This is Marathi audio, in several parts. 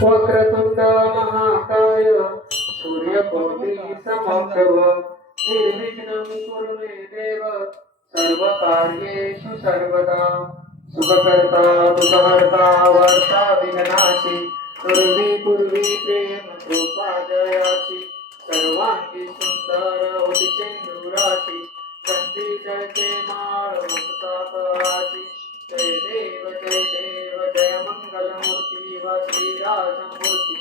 वक्रतुंड महाकाय सूर्यकोटि समप्रभ निर्विघ्नं कुरु मे देव सर्वकार्येषु सर्वदा सुखकर्ता दुःखहर्ता वर्ता विघ्नाशी पूर्वी प्रेम कृपादयाची सर्वांगी सुंदर उदिशेंदुराची कंठी जळते माळ मुक्ता कराची जय देव जय मंगलमूर्ती व श्रीराजमूर्ती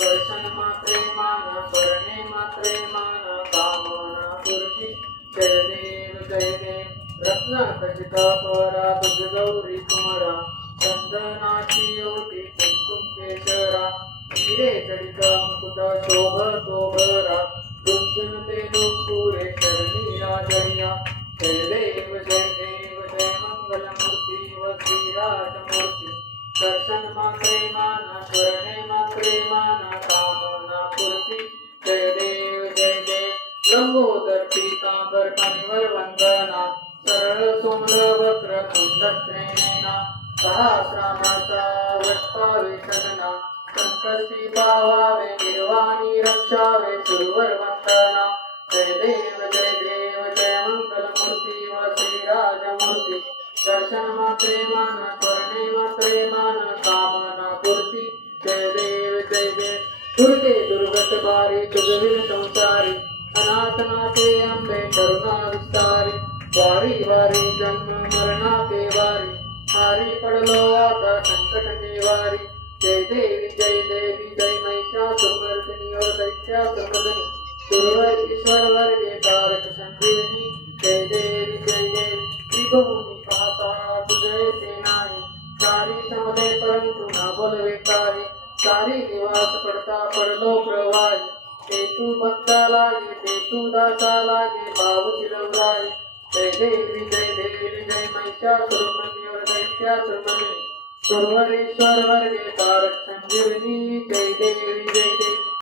दर्शन मात्रे मान स्मरणे मात्रे मान कामना पूर्ती जय देव रत्नाखचिता परा तुझ गौरी कुमारा चंदनाची ओटी कुंकुम केशरा हिरे जडित मुकुट शोभतो बरा रुंजन ते नुपुरे शरणी राजया जय देव जय मंगलमूर्ती व श्रीराजमूर्ती दर्शन मात्रे मान स्मरणे मात्रे मान कामना पूर्ती जय देव लंबोदर पीतांबर कनिवर वंदना सरळ सोमल वक्र तुंड श्रेणेना सहस्रामाचा वटपावे सदना संकष्टी पावावे निर्वाणी रक्षावे सुरवर वंदना जय देव जय मंगलमूर्ती व श्रीराजमूर्ती दर्शन मात्रे मान स्मरणे मात्रे मान कामना पूर्ती जय देव दुर्गे दुर्गत बारी तुझविन संसारी अनाथनाथे अंबे करुणा विस्तारी वारी वारी जन्म मरणाचे वारी हारी पडलो आता संकट निवारी जय देवी जय महिषासुरमर्दिनी और दैत्यासुरमर्दिनी सुरवर ईश्वर वर्गे तारक संजीवनी जय देवी त्रिभुवनी पाहता तुझे सेनानी सारी समदे परंतु ना बोलवे काही सारी निवास पडता पडलो प्रवाही ते तू भक्ता लागे ते तू दासा लागे भाव शिरवलाय जय देवी जय महिषासुरमर्दिनी और दैत्यासुरमर्दिनी सुरवरेश्वर वर्गे तारक संजीवनी जय देवी